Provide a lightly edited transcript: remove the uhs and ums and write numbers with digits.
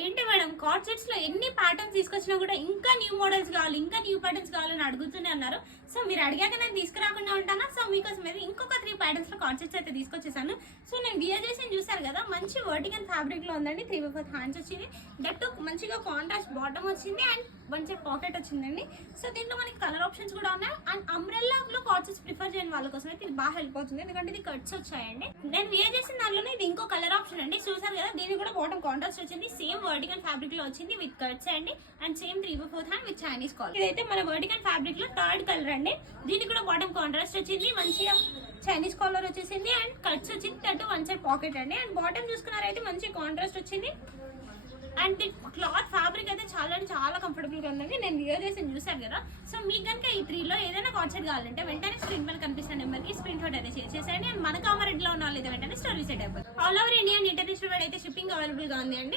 ఏంటి madam card sets లో ఎన్ని ప్యాటర్న్స్ తీసుకొచ్చినా కూడా ఇంకా న్యూ మోడల్స్ కావాలి, ఇంకా న్యూ ప్యాటర్న్స్ కావాలని అడుగుతూనే అన్నారు. సో మీరు అడిగాక నేను తీసుకురాకుండా ఉంటానా. సో మీకోసం అయితే ఇంకొక 3 ప్యాటర్న్స్ లో కార్డ్ సెట్స్ అయితే తీసుకొచ్చేసాను. సో నేను వియర్ చేసి చూసారు కదా, మంచి వర్టికల్ ఫ్యాబ్రిక్ లో ఉందండి. 3/4 హ్యాండ్స్ వచ్చింది, దట్ మంచిగా కాంట్రాస్ట్ బాటమ్ వచ్చింది అండ్ మంచి పాకెట్ వచ్చిందండి. సో దీంట్లో మనకి కలర్ ఆప్షన్స్ కూడా ఉన్నాయి. అండ్ అంబ్రెల్లా లో కార్డ్ సెట్స్ ప్రిఫర్ చేయని వాళ్ళ కోసం అయితే ఇది బాగా హెల్ప్ అవుతుంది, ఎందుకంటే ఇది కట్స్ వచ్చాయండి. నేను వియర్ చేసిన దాంట్లోనే ఇది ఇంకో కలర్ ఆప్షన్ అండి. చూసారు కదా, దీనికి కూడా బాటమ్ కాంట్రాస్ట్ వచ్చింది, సేమ్ వర్టికల్ ఫ్యాబ్రిక్ లో వచ్చింది విత్ కట్స్ అండి. And same 3/4 hand with Chinese collar. ఇదైతే మన వర్టికల్ ఫ్యాబ్రిక్ లో 3rd కలర్ అండి. దీనికి కూడా బాటమ్ కాంట్రాస్ట్ వచ్చింది, మంచిగా చైనీస్ కాలర్ వచ్చేసింది అండ్ కట్స్ వచ్చింది, దట్ వన్ సైడ్ పాకెట్ అండి. అండ్ బాటమ్ చూసుకున్నారైతే మంచి కాంట్రాస్ట్ వచ్చింది. అండ్ ది క్లాత్ ఫ్యాబ్రిక్ అయితే చాలా కంఫర్టబుల్ గా ఉందండి. నేను వియర్ చేసి చూసాను కదా. సో మీకు కనుక ఈ 3లో ఏదైనా కార్డ్ సెట్ కావాలంటే వెంటనే స్క్రీన్ పైన కనిపిస్తున్న నెంబర్ కి స్క్రీన్ షాట్ అయితే షేర్ చేసేయండి. అండ్ మన కామరెడ్లో ఉన్న వాళ్ళు అయితే వెంటనే స్టోరీ సెట్ అయిపోతుంది. All over India and international అయితే షిప్పింగ్ అవైలబుల్ గా ఉంది అండి.